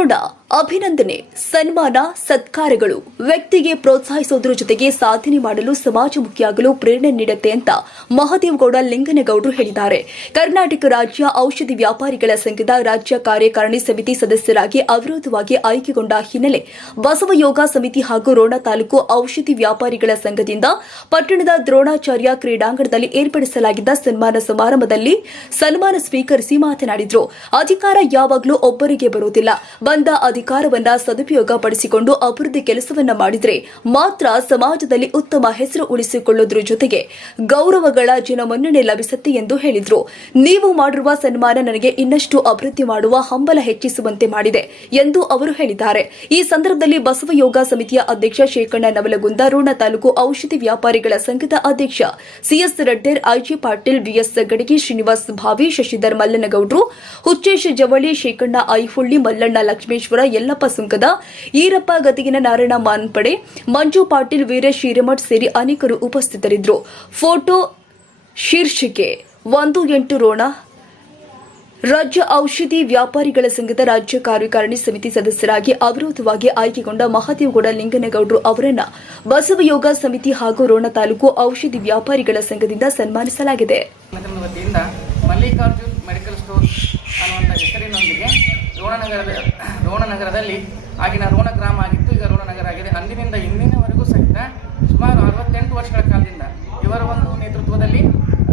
ನೋಡೋಣ ಅಭಿನಂದನೆ, ಸನ್ಮಾನ, ಸತ್ಕಾರಗಳು ವ್ಯಕ್ತಿಗೆ ಪ್ರೋತ್ಸಾಹಿಸುವುದರ ಜೊತೆಗೆ ಸಾಧನೆ ಮಾಡಲು ಸಮಾಜಮುಖಿಯಾಗಲು ಪ್ರೇರಣೆ ನೀಡುತ್ತೆ ಅಂತ ಮಹದೇವಗೌಡ ಲಿಂಗನಗೌಡರು ಹೇಳಿದ್ದಾರೆ. ಕರ್ನಾಟಕ ರಾಜ್ಯ ಔಷಧಿ ವ್ಯಾಪಾರಿಗಳ ಸಂಘದ ರಾಜ್ಯ ಕಾರ್ಯಕಾರಿಣಿ ಸಮಿತಿ ಸದಸ್ಯರಾಗಿ ಅವಿರೋಧವಾಗಿ ಆಯ್ಕೆಗೊಂಡ ಹಿನ್ನೆಲೆ ಬಸವ ಯೋಗ ಸಮಿತಿ ಹಾಗೂ ರೋಣ ತಾಲೂಕು ಔಷಧಿ ವ್ಯಾಪಾರಿಗಳ ಸಂಘದಿಂದ ಪಟ್ಟಣದ ದ್ರೋಣಾಚಾರ್ಯ ಕ್ರೀಡಾಂಗಣದಲ್ಲಿ ಏರ್ಪಡಿಸಲಾಗಿದ್ದ ಸನ್ಮಾನ ಸಮಾರಂಭದಲ್ಲಿ ಸನ್ಮಾನ ಸ್ವೀಕರಿಸಿ ಮಾತನಾಡಿದರು. ಅಧಿಕಾರ ಯಾವಾಗಲೂ ಒಬ್ಬರಿಗೆ ಬರುವುದಿಲ್ಲ. ಬಂದ ಅಧಿಕಾರವನ್ನ ಸದುಪಯೋಗ ಪಡಿಸಿಕೊಂಡು ಅಭಿವೃದ್ಧಿ ಕೆಲಸವನ್ನ ಮಾಡಿದರೆ ಮಾತ್ರ ಸಮಾಜದಲ್ಲಿ ಉತ್ತಮ ಹೆಸರು ಉಳಿಸಿಕೊಳ್ಳುವುದರ ಜೊತೆಗೆ ಗೌರವಗಳ ಜನಮನ್ನಣೆ ಲಭಿಸುತ್ತೆ ಎಂದು ಹೇಳಿದರು. ನೀವು ಮಾಡಿರುವ ಸನ್ಮಾನ ನನಗೆ ಇನ್ನಷ್ಟು ಅಭಿವೃದ್ಧಿ ಮಾಡುವ ಹಂಬಲ ಹೆಚ್ಚಿಸುವಂತೆ ಮಾಡಿದೆ ಎಂದು ಅವರು ಹೇಳಿದ್ದಾರೆ. ಈ ಸಂದರ್ಭದಲ್ಲಿ ಬಸವ ಯೋಗ ಸಮಿತಿಯ ಅಧ್ಯಕ್ಷ ಶೇಖಣ್ಣ ನವಲಗುಂದ, ರೋಣ ತಾಲೂಕು ಔಷಧಿ ವ್ಯಾಪಾರಿಗಳ ಸಂಘದ ಅಧ್ಯಕ್ಷ CS Reddar, IG Patil, BS ಗಡಿಗೆ, ಶ್ರೀನಿವಾಸ್ ಭಾವಿ, ಶಶಿಧರ್ ಮಲ್ಲನಗೌಡರು, ಹುಚ್ಚೇಶ್ ಜವಳಿ, ಶೇಖಣ್ಣ ಐಹುಳ್ಳಿ, ಮಲ್ಲಣ್ಣ ಲಕ್ಷ್ಮೇಶ್ವರ, ಯಲ್ಲಪ್ಪ ಸುಂಕದ, ಈರಪ್ಪ ಗದಗಿನ, ನಾರಾಯಣ ಮಾನ್ಪಡೆ, ಮಂಜು ಪಾಟೀಲ್, ವೀರೇಶ್ ಹಿರೇಮಠ್ ಸೇರಿ ಅನೇಕರು ಉಪಸ್ಥಿತರಿದ್ದರು. ಫೋಟೋ ಶೀರ್ಷಿಕೆ 18 ರೋಣ ರಾಜ್ಯ ಔಷಧಿ ವ್ಯಾಪಾರಿಗಳ ಸಂಘದ ರಾಜ್ಯ ಕಾರ್ಯಕಾರಿಣಿ ಸಮಿತಿ ಸದಸ್ಯರಾಗಿ ಅವಿರೋಧವಾಗಿ ಆಯ್ಕೆಗೊಂಡ ಮಹದೇವಗೌಡ ಲಿಂಗನಗೌಡರು ಅವರನ್ನು ಬಸವ ಯೋಗ ಸಮಿತಿ ಹಾಗೂ ರೋಣ ತಾಲೂಕು ಔಷಧಿ ವ್ಯಾಪಾರಿಗಳ ಸಂಘದಿಂದ ಸನ್ಮಾನಿಸಲಾಗಿದೆ. ಮಲ್ಲಿಕಾರ್ಜುನ್ ಮೆಡಿಕಲ್ ಸ್ಟೋರ್ ಅನ್ನುವಂಥ ಹೆಸರಿನೊಂದಿಗೆ ರೋಣ ನಗರದಲ್ಲಿ ಆಗಿನ ರೋಣ ಗ್ರಾಮ ಆಗಿತ್ತು, ಈಗ ರೋಣ ನಗರ ಆಗಿದೆ. ಅಂದಿನಿಂದ ಇಂದಿನವರೆಗೂ ಸಹಿತ ಸುಮಾರು 68 ವರ್ಷಗಳ ಕಾಲದಿಂದ ಇವರ ಒಂದು ನೇತೃತ್ವದಲ್ಲಿ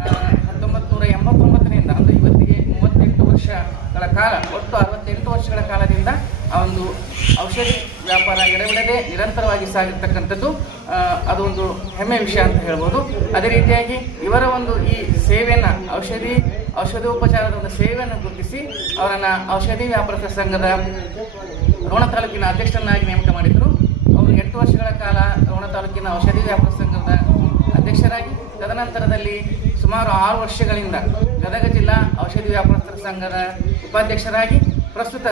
1989ರಿಂದ ಅಂದರೆ ಇವತ್ತಿಗೆ 38 ವರ್ಷಗಳ ಕಾಲ, ಒಟ್ಟು 68 ವರ್ಷಗಳ ಕಾಲದಿಂದ ಆ ಒಂದು ಔಷಧಿ ವ್ಯಾಪಾರ ಎಡೆಬಿಡದೆ ನಿರಂತರವಾಗಿ ಸಾಗಿರ್ತಕ್ಕಂಥದ್ದು ಅದು ಒಂದು ಹೆಮ್ಮೆ ವಿಷಯ ಅಂತ ಹೇಳ್ಬೋದು. ಅದೇ ರೀತಿಯಾಗಿ ಇವರ ಒಂದು ಈ ಸೇವೆಯನ್ನು ಔಷಧೋಪಚಾರದ ಒಂದು ಸೇವೆಯನ್ನು ಗುರುತಿಸಿ ಅವರನ್ನು ಔಷಧಿ ವ್ಯಾಪಾರ ಸಂಘದ ರೋಣ ತಾಲೂಕಿನ ಅಧ್ಯಕ್ಷರನ್ನಾಗಿ ನೇಮಕ ಮಾಡಿದರು. ಅವರು 8 ವರ್ಷಗಳ ಕಾಲ ರೋಣ ತಾಲೂಕಿನ ಔಷಧಿ ವ್ಯಾಪಾರ ಸಂಘದ ಅಧ್ಯಕ್ಷರಾಗಿ, ತದನಂತರದಲ್ಲಿ ಸುಮಾರು 6 ವರ್ಷಗಳಿಂದ ಗದಗ ಜಿಲ್ಲಾ ಔಷಧಿ ವ್ಯಾಪಾರಸ್ಥರ ಸಂಘದ ಉಪಾಧ್ಯಕ್ಷರಾಗಿ, ಪ್ರಸ್ತುತ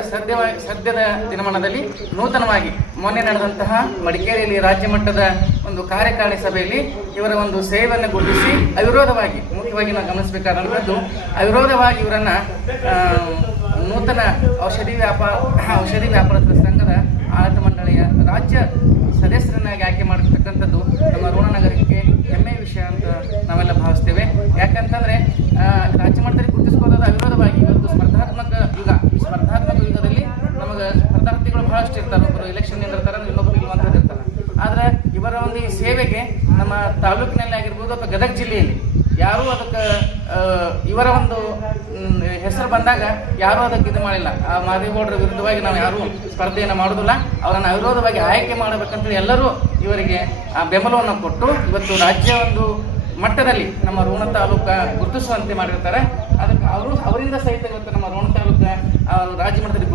ಸದ್ಯದ ದಿನಮಾನದಲ್ಲಿ ನೂತನವಾಗಿ ಮೊನ್ನೆ ನಡೆದಂತಹ ಮಡಿಕೇರಿಯಲ್ಲಿ ರಾಜ್ಯ ಮಟ್ಟದ ಒಂದು ಕಾರ್ಯಕಾರಿಣಿ ಸಭೆಯಲ್ಲಿ ಇವರ ಒಂದು ಸೇವೆಯನ್ನು ಗುರುತಿಸಿ ಅವಿರೋಧವಾಗಿ, ಮುಖ್ಯವಾಗಿ ನಾವು ಗಮನಿಸಬೇಕಾದಂಥದ್ದು, ಅವಿರೋಧವಾಗಿ ಇವರನ್ನು ನೂತನ ಔಷಧಿ ವ್ಯಾಪಾರಸ್ಥರ ಸಂಘದ ಆಡಳಿತ ಮಂಡಳಿಯ ರಾಜ್ಯ ಸದಸ್ಯರನ್ನಾಗಿ ಆಯ್ಕೆ ಮಾಡಿರ್ತಕ್ಕಂಥದ್ದು ನಮ್ಮ ರೋಣ ನಗರಕ್ಕೆ ಹೆಮ್ಮೆಯ ವಿಷಯ ಅಂತ ನಾವೆಲ್ಲ ಭಾವಿಸ್ತೇವೆ. ಯಾಕಂತಂದರೆ ರಾಜ್ಯ ಮಟ್ಟದಲ್ಲಿ ಗುರುತಿಸ್ಕೋದಾದ ಅವಿರೋಧವಾಗಿ ಇವತ್ತು ಸ್ಪರ್ಧಾತ್ಮಕ ಯುಗದಲ್ಲಿ ನಮಗೆ ಸ್ಪರ್ಧಾರ್ಥಿಗಳು ಬಹಳಷ್ಟು ಇರ್ತಾರೆ. ಒಬ್ಬರು ಎಲೆಕ್ಷನ್ ನಿಂದಿರ್ತಾರೆ, ಇನ್ನೊಬ್ಬರು ಇರುವಂಥದ್ದು ಇರ್ತಾರೆ. ಆದರೆ ಇವರ ಒಂದು ಈ ಸೇವೆಗೆ ನಮ್ಮ ತಾಲೂಕಿನಲ್ಲಿ ಆಗಿರ್ಬೋದು ಅಥವಾ ಗದಗ ಜಿಲ್ಲೆಯಲ್ಲಿ ಯಾರೂ ಅದಕ್ಕೆ ಇವರ ಒಂದು ಹೆಸರು ಬಂದಾಗ ಯಾರೂ ಅದಕ್ಕೆ ಇದು ಮಾಡಿಲ್ಲ. ಆ ಮಹದೇವಗೌಡರ ವಿರುದ್ಧವಾಗಿ ನಾವು ಯಾರೂ ಸ್ಪರ್ಧೆಯನ್ನು ಮಾಡೋದಿಲ್ಲ. ಅವರನ್ನು ಅವಿರೋಧವಾಗಿ ಆಯ್ಕೆ ಮಾಡಬೇಕಂತೇಳಿ ಎಲ್ಲರೂ ಇವರಿಗೆ ಆ ಬೆಂಬಲವನ್ನು ಕೊಟ್ಟು ಇವತ್ತು ರಾಜ್ಯ ಒಂದು ಮಟ್ಟದಲ್ಲಿ ನಮ್ಮ ರೋಣ ತಾಲೂಕು ಗುರುತಿಸುವಂತೆ ಮಾಡಿರ್ತಾರೆ. ಅದಕ್ಕೆ ಅವರಿಂದ ಸಹಿತ ಇವತ್ತು ನಮ್ಮ ರೋಣ ತಾಲೂಕು ರಾಜ್ಯ ಮಟ್ಟದಲ್ಲಿ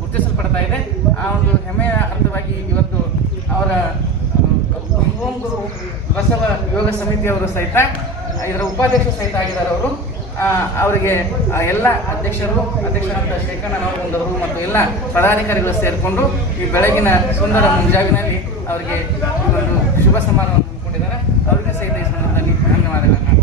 ಗುರುತಿಸಲ್ಪಡ್ತಾ ಇದೆ. ಆ ಒಂದು ಹೆಮ್ಮೆಯ ಅರ್ಥವಾಗಿ ಇವತ್ತು ಅವರ ಓಂ ಗುರು ಬಸವ ಯೋಗ ಸಮಿತಿಯವರು ಸಹಿತ ಇದರ ಉಪಾಧ್ಯಕ್ಷ ಸಹಿತ ಆಗಿದ್ದಾರೆ. ಅವರು ಅವರಿಗೆ ಎಲ್ಲ ಅಧ್ಯಕ್ಷರಂತ ಶೇಖಣ್ಣ ನವಲಗುಂದವರು ಮತ್ತು ಎಲ್ಲ ಪದಾಧಿಕಾರಿಗಳು ಸೇರಿಕೊಂಡು ಈ ಬೆಳಗಿನ ಸುಂದರ ಮುಂಜಾವಿನಲ್ಲಿ ಅವರಿಗೆ ಒಂದು ಶುಭ ಸಮಾರಂಭ ಹಮ್ಮಿಕೊಂಡಿದ್ದಾರೆ. ಅವರಿಗೆ ಸಹಿತ ಈ ಸಂದರ್ಭದಲ್ಲಿ ಧನ್ಯವಾದಗಳನ್ನು